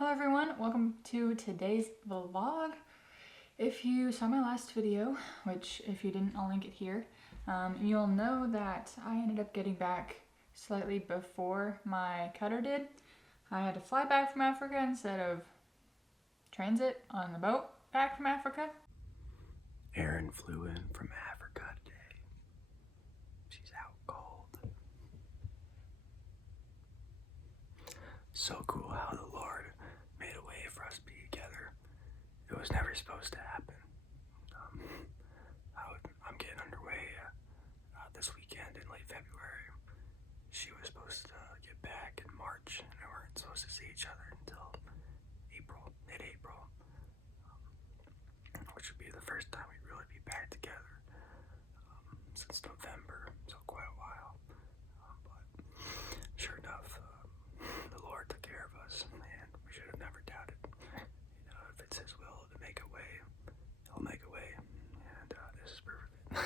Hello everyone, welcome to today's vlog. If you saw my last video, which if you didn't, I'll link it here, you'll know that I ended up getting back slightly before my cutter did. I had to fly back from Africa instead of transit on the boat back from Africa. Erin flew in from Africa today. She's out cold. So cool how the Lord made a way for us to be together. It was never supposed to happen. I'm getting underway this weekend in late February. She was supposed to get back in March, and we weren't supposed to see each other until mid-April, which would be the first time we'd really be back together since November, so quite a while. But sure enough, the Lord took care of us, and we should have never doubted. You know, if it's His will to make a way, He'll make a way, and this is proof of it.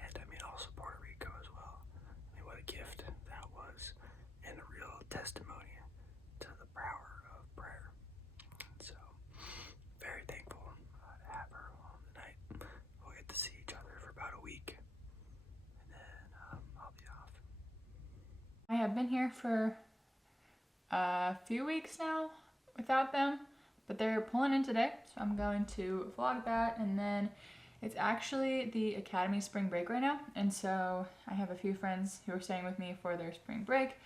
And I mean, also Puerto Rico as well. I mean, what a gift that was, and a real testimony to the power of prayer. So, very thankful to have her on the night. We'll get to see each other for about a week, and then I'll be off. I have been here for a few weeks now without them, but they're pulling in today, so I'm going to vlog that. And then it's actually the Academy spring break right now, and so I have a few friends who are staying with me for their spring break,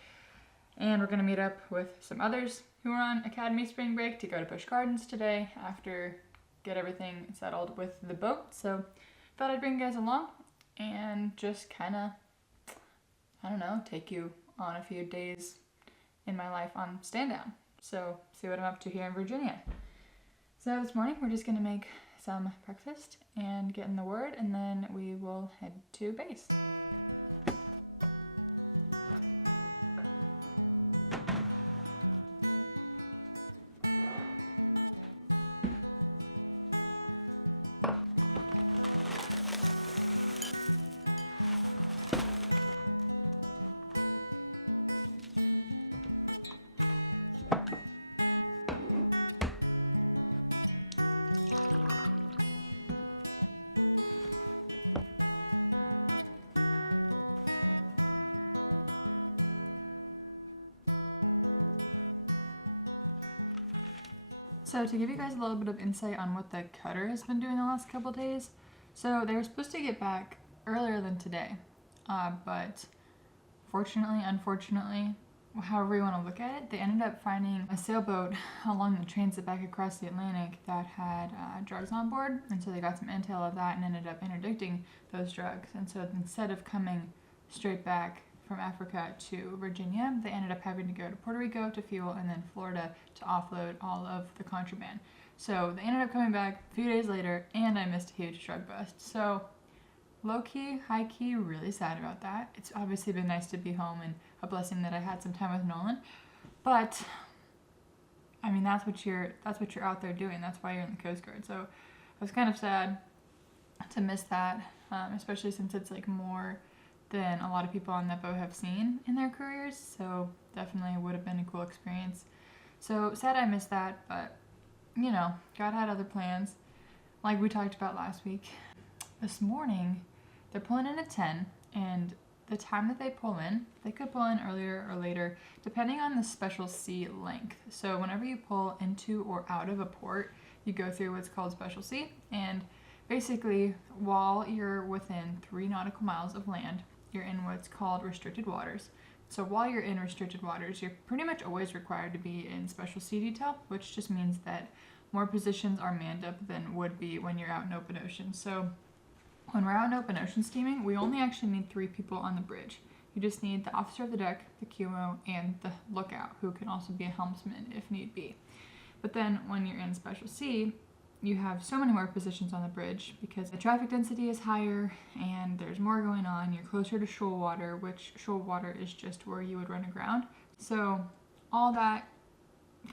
and we're going to meet up with some others who are on Academy spring break to go to Busch Gardens today after get everything settled with the boat. So thought I'd bring you guys along and just kind of, I don't know, take you on a few days in my life on stand down. So see what I'm up to here in Virginia. So this morning we're just gonna make some breakfast and get in the Word, and then we will head to base. So to give you guys a little bit of insight on what the cutter has been doing the last couple days. So they were supposed to get back earlier than today, but unfortunately, however you want to look at it, they ended up finding a sailboat along the transit back across the Atlantic that had drugs on board, and so they got some intel of that and ended up interdicting those drugs. And so instead of coming straight back from Africa to Virginia, they ended up having to go to Puerto Rico to fuel, and then Florida to offload all of the contraband. So they ended up coming back a few days later, and I missed a huge drug bust. So low-key, high-key, really sad about that. It's obviously been nice to be home and a blessing that I had some time with Nolan, but I mean, that's what you're out there doing. That's why you're in the Coast Guard. So I was kind of sad to miss that, especially since it's like more than a lot of people on that boat have seen in their careers. So definitely would have been a cool experience. So sad I missed that, but you know, God had other plans, like we talked about last week. This morning, they're pulling in at 10, and the time that they pull in, they could pull in earlier or later, depending on the special sea length. So whenever you pull into or out of a port, you go through what's called special sea, and basically, while you're within 3 nautical miles of land, you're in what's called restricted waters. So while you're in restricted waters, you're pretty much always required to be in special sea detail, which just means that more positions are manned up than would be when you're out in open ocean. So when we're out in open ocean steaming, we only actually need 3 people on the bridge. You just need the officer of the deck, the QO, and the lookout, who can also be a helmsman if need be. But then when you're in special sea, you have so many more positions on the bridge because the traffic density is higher and there's more going on. You're closer to shoal water, which shoal water is just where you would run aground. So all that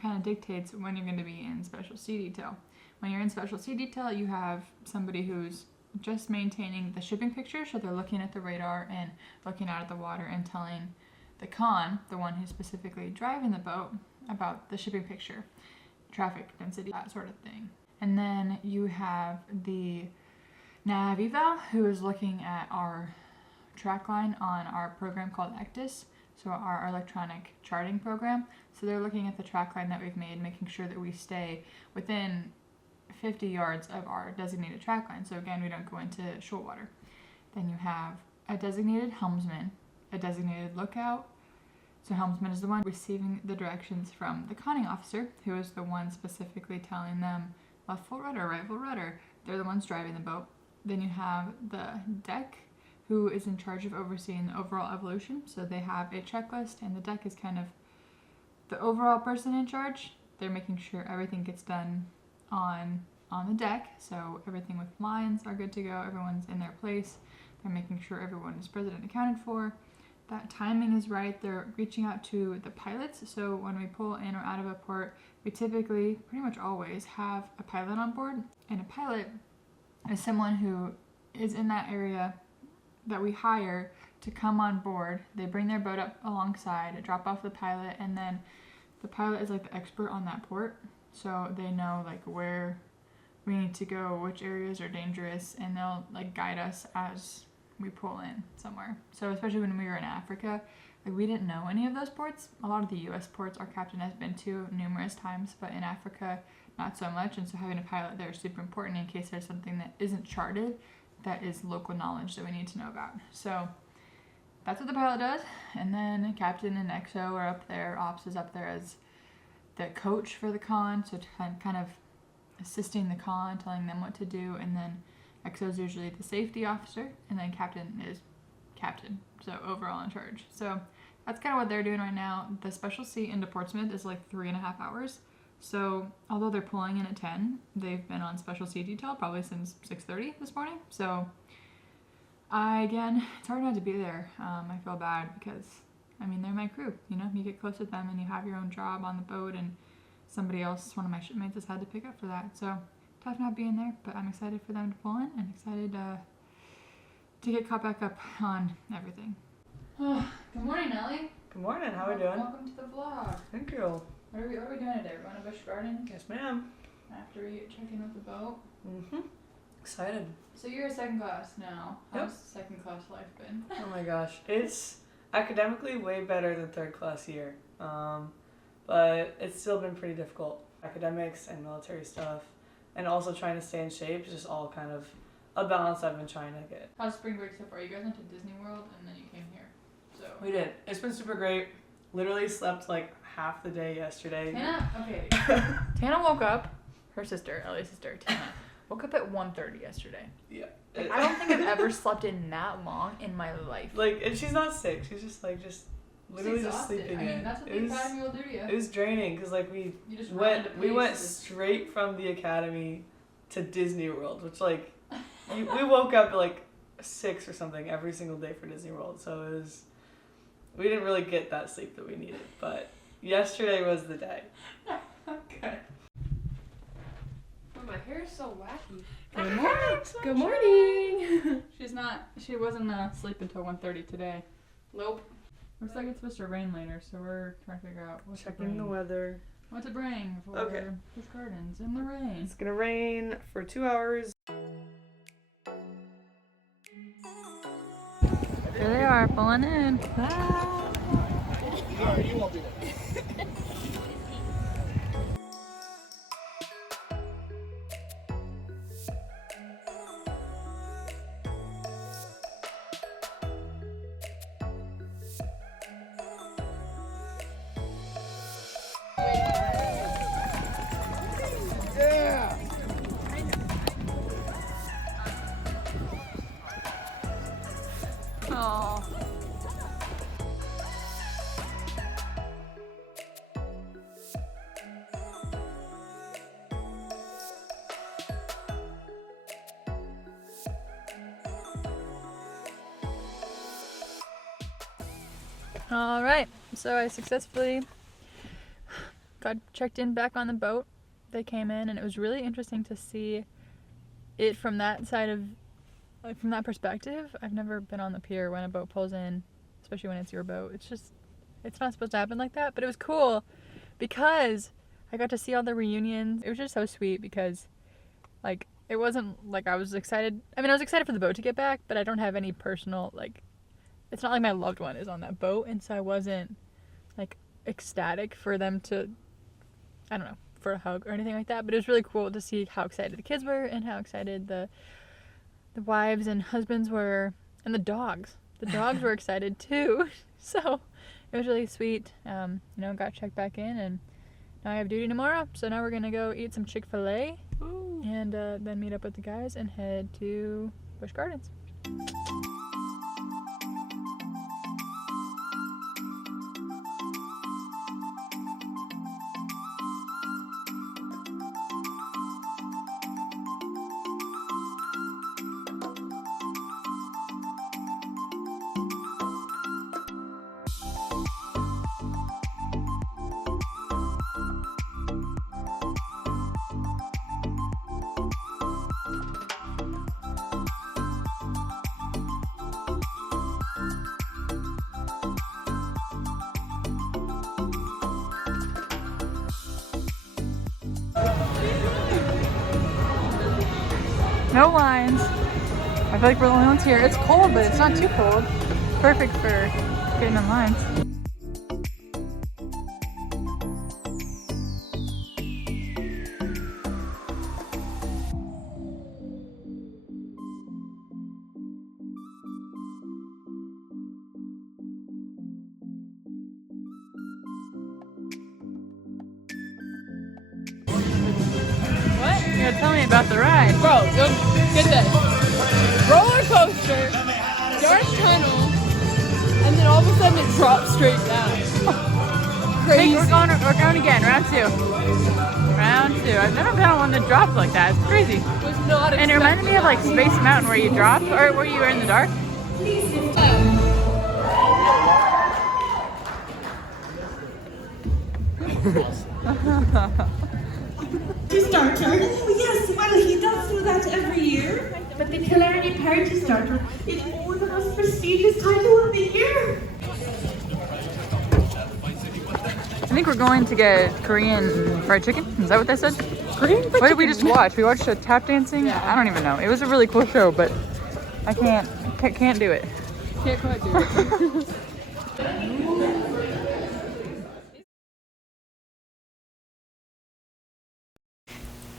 kind of dictates when you're going to be in special sea detail. When you're in special sea detail, you have somebody who's just maintaining the shipping picture, so they're looking at the radar and looking out at the water and telling the con, the one who's specifically driving the boat, about the shipping picture, traffic density, that sort of thing. And then you have the nav eval, who is looking at our track line on our program called ECDIS, so our electronic charting program. So they're looking at the track line that we've made, making sure that we stay within 50 yards of our designated track line. So again, we don't go into shoal water. Then you have a designated helmsman, a designated lookout. So helmsman is the one receiving the directions from the conning officer, who is the one specifically telling them left full rudder, right full rudder. They're the ones driving the boat. Then you have the deck, who is in charge of overseeing the overall evolution. So they have a checklist, and the deck is kind of the overall person in charge. They're making sure everything gets done on the deck. So everything with lines are good to go. Everyone's in their place. They're making sure everyone is present and accounted for. That timing is right. They're reaching out to the pilots. So when we pull in or out of a port, we typically, pretty much always, have a pilot on board. And a pilot is someone who is in that area that we hire to come on board. They bring their boat up alongside, drop off the pilot, and then the pilot is like the expert on that port. So they know like where we need to go, which areas are dangerous, and they'll like guide us as we pull in somewhere. So especially when we were in Africa, like we didn't know any of those ports. A lot of the US ports our captain has been to numerous times, but in Africa, not so much. And so having a pilot there is super important in case there's something that isn't charted, that is local knowledge that we need to know about. So that's what the pilot does. And then captain and XO are up there. Ops is up there as the coach for the con, so kind of assisting the con, telling them what to do. And then XO is usually the safety officer, and then captain is captain, so overall in charge. So that's kind of what they're doing right now. The special sea into Portsmouth is like 3.5 hours. So although they're pulling in at 10, they've been on special sea detail probably since 6:30 this morning. So again, it's hard not to be there. I feel bad because, I mean, they're my crew. You know, you get close with them and you have your own job on the boat, and somebody else, one of my shipmates, has had to pick up for that. So tough not being there, but I'm excited for them to pull in and excited to get caught back up on everything. Oh, good morning, Ellie. Good morning, how are we doing? Welcome to the vlog. Thank you. What are we doing today? We're going to Busch Gardens Yes, ma'am. after we check in with the boat. Excited. So you're a second class now. Yep. How's second class life been? Oh my gosh. It's academically way better than third class year. But it's still been pretty difficult. Academics and military stuff, and also trying to stay in shape is just all kind of a balance I've been trying to get. How's spring break so far? You guys went to Disney World and then you came here. So We did. It's been super great. Literally slept like half the day yesterday. Tana woke up. Her sister, Ellie's sister, Tana, woke up at 1:30 yesterday. Yeah. Like, I don't think I've ever slept in that long in my life. Like, and she's not sick. She's just like literally just exhausted. sleeping I mean, in. that's what the academy will do to you. It was draining because like we You went straight from the academy to Disney World, which like we woke up at like 6 or something every single day for Disney World. So we didn't really get that sleep that we needed. But yesterday was the day. Okay. Oh, my hair is so wacky. Good morning. Good morning. She wasn't asleep until 1:30 today. Nope. Looks like it's supposed to rain later, so we're trying to figure out what's Checking the weather. What's it bring for Okay. Busch Gardens in the rain? It's gonna rain for 2 hours. There they are, pulling in. Oh. All right, so I successfully got checked in back on the boat. They came in, and it was really interesting to see it from that side of, like, from that perspective. I've never been on the pier when a boat pulls in, especially when it's your boat. It's not supposed to happen like that, but it was cool because I got to see all the reunions. It was just so sweet because, like, it wasn't like I was excited. I mean, I was excited for the boat to get back, but I don't have any personal, like, it's not like my loved one is on that boat, and so I wasn't, like, ecstatic for them to, I don't know, for a hug or anything like that. But it was really cool to see how excited the kids were and how excited the wives and husbands were, and the dogs. The dogs were excited too. So it was really sweet. You know, got checked back in, and now I have duty tomorrow. So now we're gonna go eat some Chick-fil-A and then meet up with the guys and head to Busch Gardens. No lines. I feel like we're the only ones here. It's cold, but it's not too cold. Perfect for getting in lines. What? You gotta tell me about the ride. Bro, get this. Roller coaster, dark tunnel, and then all of a sudden it drops straight down. Crazy. We're going again, round two. Round two. I've never been on one that dropped like that. It's crazy. Was not And it reminded me of like Space Mountain where you dropped, or where you were in the dark. Starter. Oh yes, well he does do that every year. But the Killarney Party Starter is more the most prestigious title of the year. I think we're going to get Korean fried chicken. Is that what they said? Korean fried What did we chicken? just watch? We watched a tap dancing? Yeah. I don't even know. It was a really cool show, but I can't do it. Can't quite do it.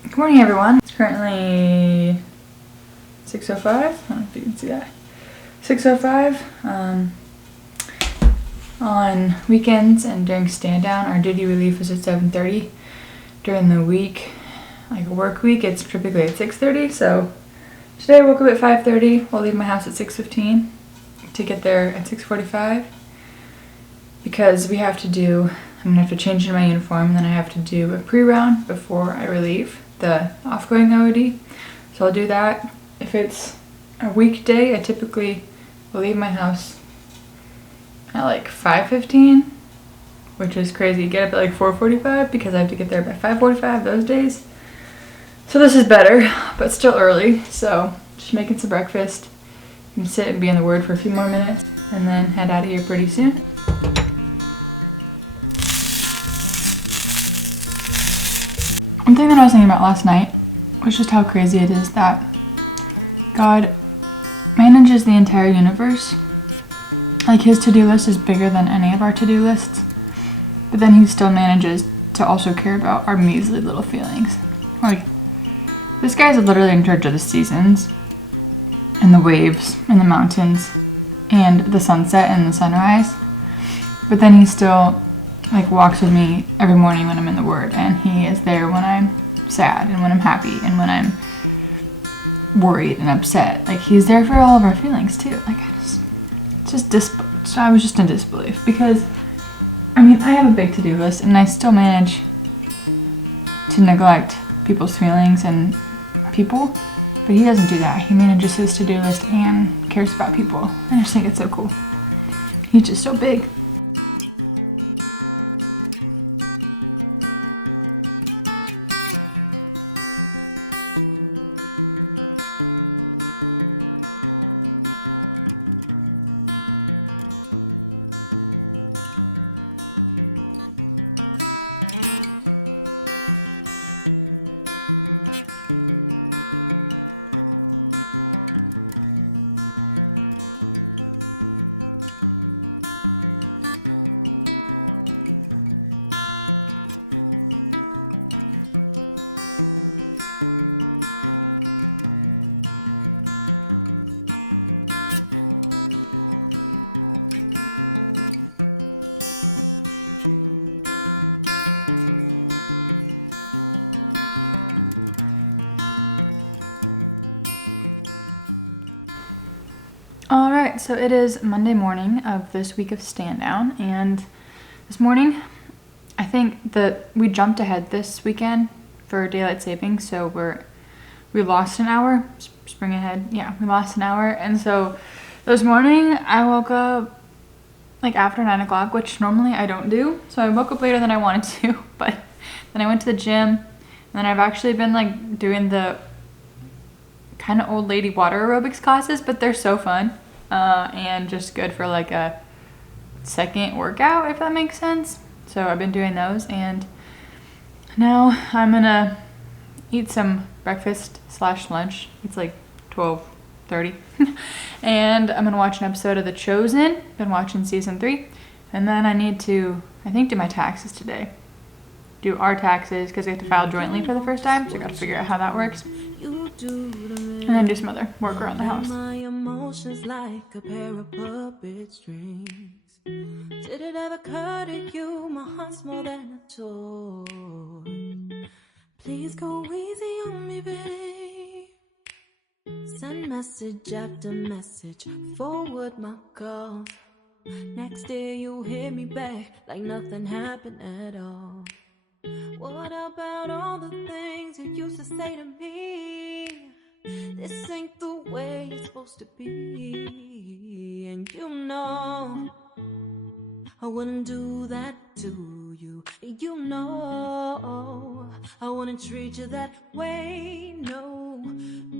Good morning, everyone. It's currently 6:05. I don't know if you can see that. 6:05. On weekends and during stand down, our duty relief is at 7:30. During the week, like a work week, it's typically at 6:30. So today I woke up at 5:30. We'll leave my house at 6:15 to get there at 6:45 because I'm gonna have to change into my uniform, and then I have to do a pre-round before I relieve the off-going OOD. So I'll do that. If it's a weekday, I typically will leave my house at like 5:15, which is crazy. Get up at like 4:45 because I have to get there by 5:45 those days. So this is better, but still early. So just making some breakfast. You can sit and be in the Word for a few more minutes and then head out of here pretty soon. One thing that I was thinking about last night was just how crazy it is that God manages the entire universe. Like, his to-do list is bigger than any of our to-do lists, but then he still manages to also care about our measly little feelings. Like, this guy's literally in charge of the seasons and the waves and the mountains and the sunset and the sunrise, but then he still like walks with me every morning when I'm in the Word, and he is there when I'm sad and when I'm happy and when I'm worried and upset. Like, he's there for all of our feelings too. Like, I was just in disbelief because, I mean, I have a big to-do list and I still manage to neglect people's feelings and people, but he doesn't do that. He manages his to-do list and cares about people. I just think it's so cool. He's just so big. All right, so it is Monday morning of this week of stand down, and this morning, I think that we jumped ahead this weekend for daylight savings, so we lost an hour. Spring ahead, yeah, we lost an hour, and so this morning I woke up like after 9 o'clock, which normally I don't do. So I woke up later than I wanted to, but then I went to the gym, and then I've actually been like doing the kind of old lady water aerobics classes, but they're so fun and just good for like a second workout, if that makes sense. So I've been doing those, and now I'm gonna eat some breakfast / lunch. It's like 12:30 and I'm gonna watch an episode of The Chosen. Been watching season 3, and then I need to, I think, do my taxes today. Do our taxes because we have to file jointly for the first time, so I gotta figure out how that works. And then do some other work around the house. My emotions like a pair of puppet strings. Did it ever occur to you my heart's more than a toy? Please go easy on me, babe. Send message after message, forward my calls. Next day you hit me back like nothing happened at all. What about all the things you used to say to me? This ain't the way it's supposed to be. And you know I wouldn't do that to you. You know I wouldn't treat you that way. No,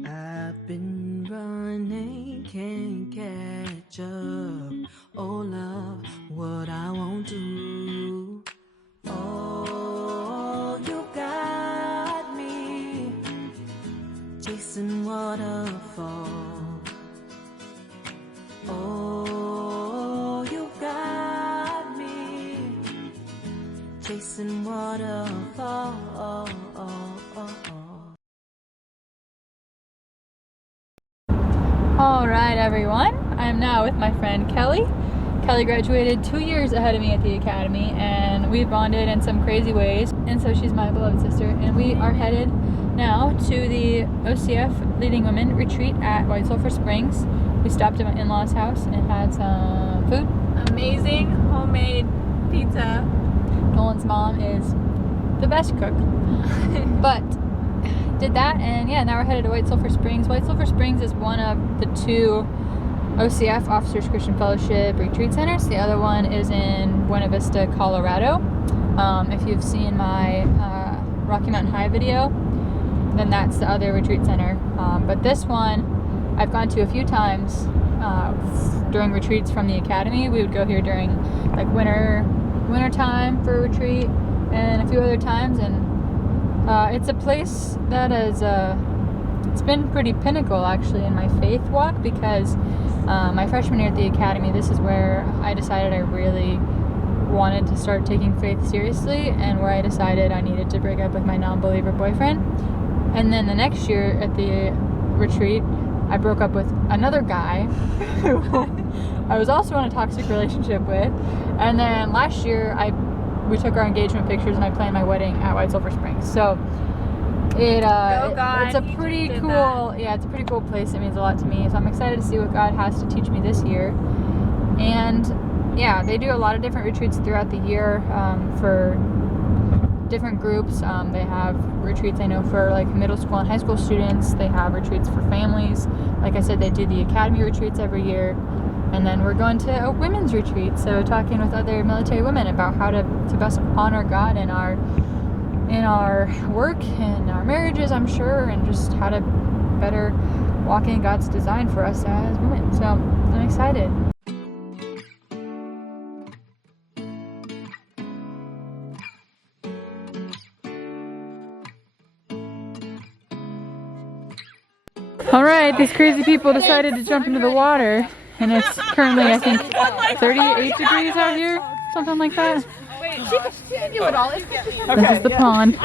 I've been running, can't catch up. Oh love, what I won't do. Oh, you got me chasing waterfalls. Oh, you got me chasing waterfalls. All right, everyone. I'm now with my friend Kelly. Kelly graduated 2 years ahead of me at the academy, and we bonded in some crazy ways. And so she's my beloved sister, and we are headed now to the OCF Leading Women retreat at White Sulphur Springs. We stopped at my in-laws' house and had some food. Amazing homemade pizza. Nolan's mom is the best cook. But did that, and yeah, now we're headed to White Sulphur Springs. White Sulphur Springs is one of the 2 OCF Officers Christian Fellowship retreat centers. The other one is in Buena Vista, Colorado. If you've seen my Rocky Mountain High video, then that's the other retreat center. But this one I've gone to a few times during retreats from the academy. We would go here during like winter time for a retreat, and a few other times, and it's a place that is it's been pretty pinnacle actually in my faith walk, because my freshman year at the academy, this is where I decided I really wanted to start taking faith seriously, and where I decided I needed to break up with my non-believer boyfriend. And then the next year at the retreat, I broke up with another guy who I was also in a toxic relationship with. And then last year we took our engagement pictures, and I planned my wedding at White Sulphur Springs. So it's a pretty cool, it's a pretty cool place. It means a lot to me. So I'm excited to see what God has to teach me this year. And yeah, they do a lot of different retreats throughout the year for different groups. They have retreats, I know, for like middle school and high school students. They have retreats for families. Like I said, they do the academy retreats every year. And then we're going to a women's retreat, so talking with other military women about how to best honor God in our work and our marriages, I'm sure, and just how to better walk in God's design for us as women. So I'm excited. All right, these crazy people decided to jump into the water, and it's currently, I think, 38 degrees out here, something like that. She can do it all. This is the pond.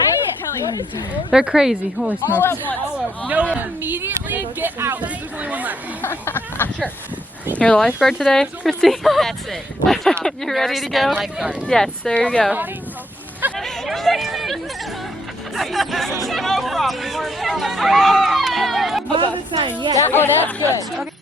They're crazy, holy smokes. No, immediately get out. There's only one left. Sure. You're the lifeguard today, Christy? That's it. That's all. You ready to go? Lifeguard. Yes, there you go. Oh, that's good. Okay.